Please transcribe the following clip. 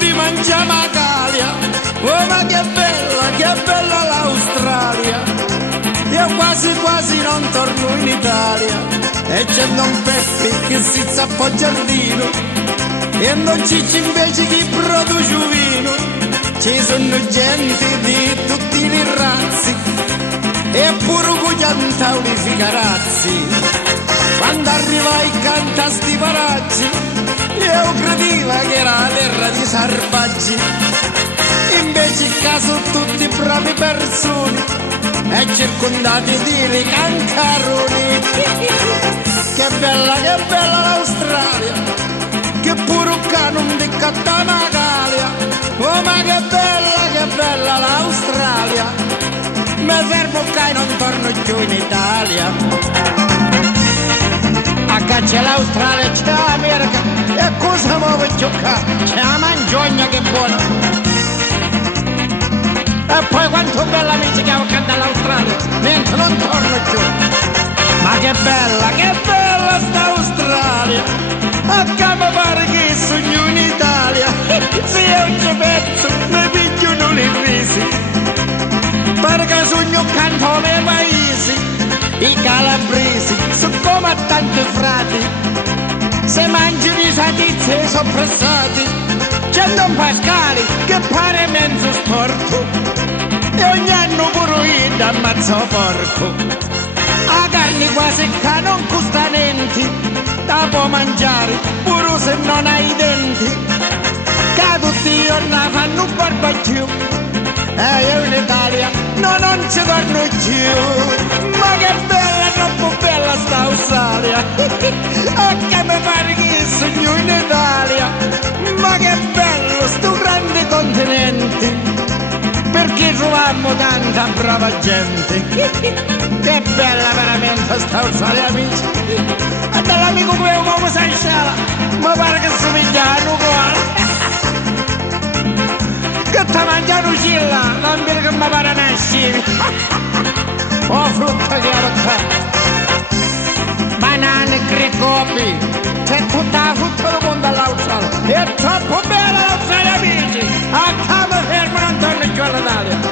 di mangiare magalia. Oh ma che bella l'Australia. Io quasi quasi non torno in Italia. E c'è Don Peppi che si appoggia al vino, e non Cicci invece chi produce vino. Ci sono gente di tutti i razzi, e pure cugliantauli ficarazzi. Quando arrivai canta sti paraggi, io credevo che era la terra di Sarbaggi. Invece qua sono tutti bravi persone, e circondati di cancaroni. Che bella l'Australia, che pure qua non ti catta magalia. Oh ma che bella l'Australia. Mi fermo qua e non torno più in Italia. Acá c'è l'Australia, c'è l'America, e cosa muove giocare? C'è la mangiogna che è buona. E poi quanto bella amici che ho cantato all'Australia, niente, non torno più. Ma che bella sta Australia. Acá mi pare che sogno in Italia. Se io ci penso, mi pigliano le crisi, perché sogno canto nei paesi. I calabresi sono come tanti frati, se mangiano i satizi e soppressati. C'è Don Pascali che pare mezzo sporco, e ogni anno pure io d'ammazzo porco. La carne quasi che non costa niente, la può mangiare pure se non hai i denti. Che tutti i giorni fanno un barbecue, e io in Italia non ci torno più. Ma che bella, troppo bella sta Australia. Oh che mi pare che sogno in Italia. Ma che bello sto grande continente, perché troviamo tanta brava gente. Che bella veramente sta Australia, amici. E dall'amico mio come sei scala, mi pare che somigliano uguale. Che sta mangiando cilla, non dire che mi pare nascere. Oh frutta che ha, banane, cricopi, c'è tutta la frutta del mondo all'Australia. È troppo bella l'Australia, amici. A casa fermo non torno più all'Italia.